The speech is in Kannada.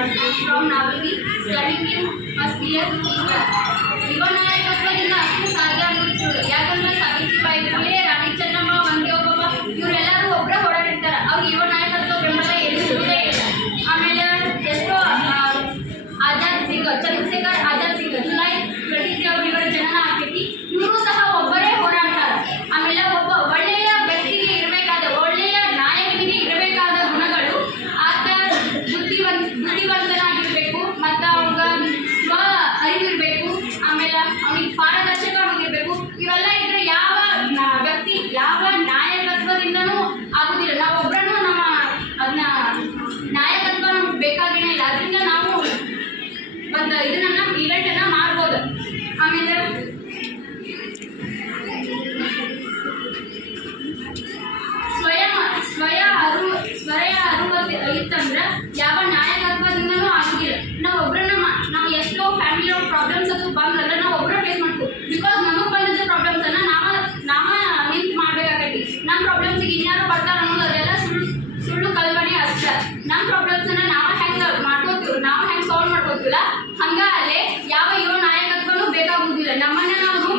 from Navati, studying in first year class. ಯುವ ನಾಯಕತ್ವದಿಂದ ಅಷ್ಟು ಸಾಧ್ಯ ಅನ್ನಿಸ್ತದೆ. ಯಾಕಂದ್ರೆ ಸಾವಿತ್ರಿಬಾಯಿ ಫುಲೆ, ರಾಣಿ ಚೆನ್ನಮ್ಮ, ವಂದೇ ಒಬ್ಬಮ್ಮ ಇವರೆಲ್ಲರೂ ಒಬ್ಬರೇ ಓಡಾಡಿರ್ತಾರೆ. ಅವ್ರಿಗೆ ಯುವ ನಾಯಕತ್ವ ಬೆಂಬಲ ಏನು ಸಿಗುವುದೇ ಇಲ್ಲ. ಆಮೇಲೆ ಎಷ್ಟೋ ಆಜಾದ್ ಸಿಂಗ್, ಚಂದ್ರಶೇಖರ್ ಆಜಾದ್ ಸಿಂಗ್ ಜುಲೈ 23 ಅವ್ರು ಇವರ ಜನನ ಆಗ್ತೈತಿ. ಇವರು ಸಹ ಒಬ್ಬರೇ ಹೋರಾಡ್ತಾರೆ. ಆಮೇಲೆ ಒಬ್ಬ ಒಳ್ಳೆಯ ವ್ಯಕ್ತಿಗೆ ಇರಬೇಕಾದ, ಒಳ್ಳೆಯ ನಾಯಕನಿಗೆ ಇರಬೇಕಾದ ಗುಣಗಳು ಆತ ಬುದ್ಧಿವಂತನಾಗಿರ್ಬೇಕು, ಮತ್ತು ಅವಾಗ ಸ್ವ ಅರಿವಿರಬೇಕು, ಆಮೇಲೆ ಅವನಿಗೆ ಪಾರದರ್ಶಕ ಆಗಿರ್ಬೇಕು. ಇವೆಲ್ಲ ಇದ್ರೆ ಯಾವ ವ್ಯಕ್ತಿ, ಯಾವ ನಾಯಕತ್ವದಿಂದನೂ ಆಗುದಿಲ್ಲ. ನಾವೊಬ್ಬರನ್ನು ಅದನ್ನ ನಾಯಕತ್ವ ನಮ್ಗೆ ಬೇಕಾಗೇನೇ ಇಲ್ಲ. ಅದರಿಂದ ನಾವು ಒಂದು ಇದನ್ನ ಇವೆಂಟನ್ನು ಮಾಡ್ಬೋದು. ಆಮೇಲೆ ಸ್ವಯ ಅರಿವು ಇತ್ತಂದ್ರೆ ಯಾವ ನಾಯಕತ್ವದಿಂದನೂ ಆಗೋದಿಲ್ಲ. ನಾವು ಎಷ್ಟೋ ಫ್ಯಾಮಿಲಿ ಪ್ರಾಬ್ಲಮ್ಸ್ ಅದು ಬಂದ್ರಲ್ಲ, ನಾವು ಒಬ್ಬರೇ ಫೇಸ್ ಮಾಡ್ತೀವಿ. ಬಿಕಾಸ್ ನಮಗೆ ಬಂದಿದ್ದ ಪ್ರಾಬ್ಲಮ್ಸನ್ನು ನಾವ ನಿಂತು ಮಾಡಬೇಕಾಗೈತಿ. ನಮ್ಮ ಪ್ರಾಬ್ಲಮ್ಸಿಗೆ ಇನ್ಯಾರು ಬರ್ತಾರೆ ಅನ್ನೋದು ಅದೆಲ್ಲ ಸುಳ್ಳು ಕಲ್ಪನೆ ಅಷ್ಟೇ. ನಮ್ಮ ಪ್ರಾಬ್ಲಮ್ಸನ್ನು ನಾವು ಹೆಂಗೆ ಮಾಡ್ಕೋತೀವಿ, ನಾವು ಹೆಂಗೆ ಸಾಲ್ವ್ ಮಾಡ್ಕೋತೀವಲ್ಲ, ಹಂಗೆ ಅಲ್ಲೇ ಯಾವ ಯುವ ನಾಯಕತ್ವನೂ ಬೇಕಾಗುವುದಿಲ್ಲ. ನಮ್ಮನ್ನು ನಾವು